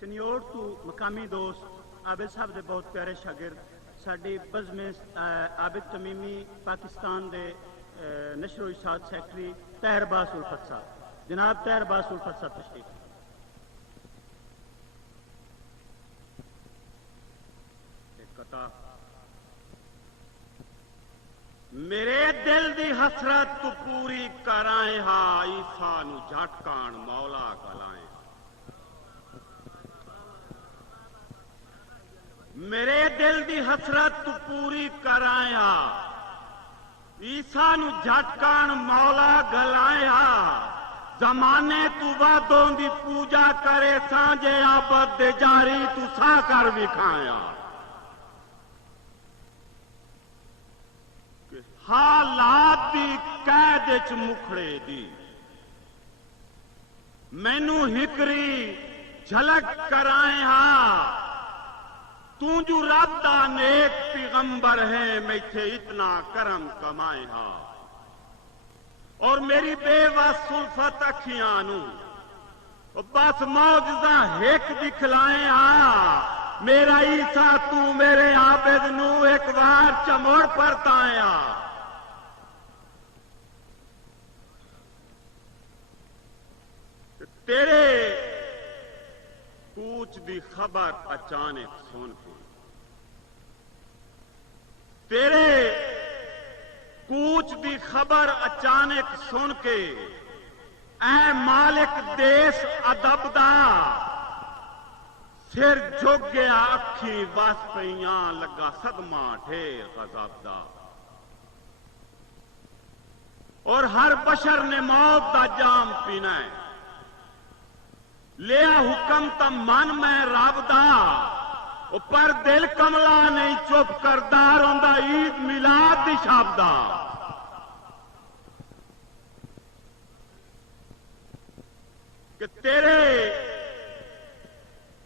چنیوڑ تو مقامی دوست عابد صاحب دے بہت پیارے شاگرد ساڈی بزم عابد تمیمی پاکستان دے نشر و اشاعت سیکٹری طاہر عباس الفت صاحب، جناب طاہر عباس الفت صاحب تشریف۔ میرے دل دی حسرت تو پوری کرائیں ہاں عیسیٰ نو جھٹکان مولا گلائیں۔ میرے دل دی حسرت تو پوری کرائیں ہاں عیسیٰ نو جھٹکان مولا گلائیں ہاں۔ زمانے تو وعدوں دی پوجا کرے سانجے آبد دے جاری تو سا کر وکھایا۔ حالات دی قید وچ مکھڑے دی مینوں ہکری جھلک کرائیں ہاں۔ تو جو رب دا نیک پیغمبر ہے میتھے اتنا کرم کمائیں ہاں۔ اور میری بے وس الفت اکھیاں نو بس معجزہ ایک دکھلائیں ہاں۔ میرا عیسیٰ تو میرے عابد نو ایک بار چموڑ پرتایا۔ تیرے کوچ دی خبر اچانک سن کے، تیرے کوچ دی خبر اچانک سن کے اے مالک دیس ادب دا سر جھک گیا، اکھی وس پئیاں لگا صدمہ ڈھیر غضب دا۔ اور ہر بشر نے موت دا جام پینا ہے، لیا حکم تا من میں رب دا، پر دل کملا نہیں چپ کردا، روندا عید میلاد دی شب دا۔ کہ تیرے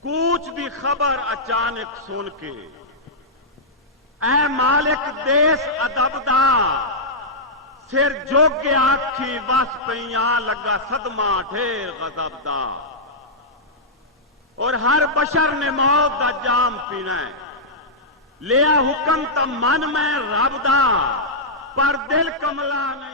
کوچ دی خبر اچانک سن کے اے مالک دیس ادب دا سر جھک گیا، اکھی وس پئیاں لگا صدمہ ڈھیر غضب دا۔ اور ہر بشر نے موت دا جام پینا ہے، لیا حکم تا من میں رب دا، پر دل کملا نے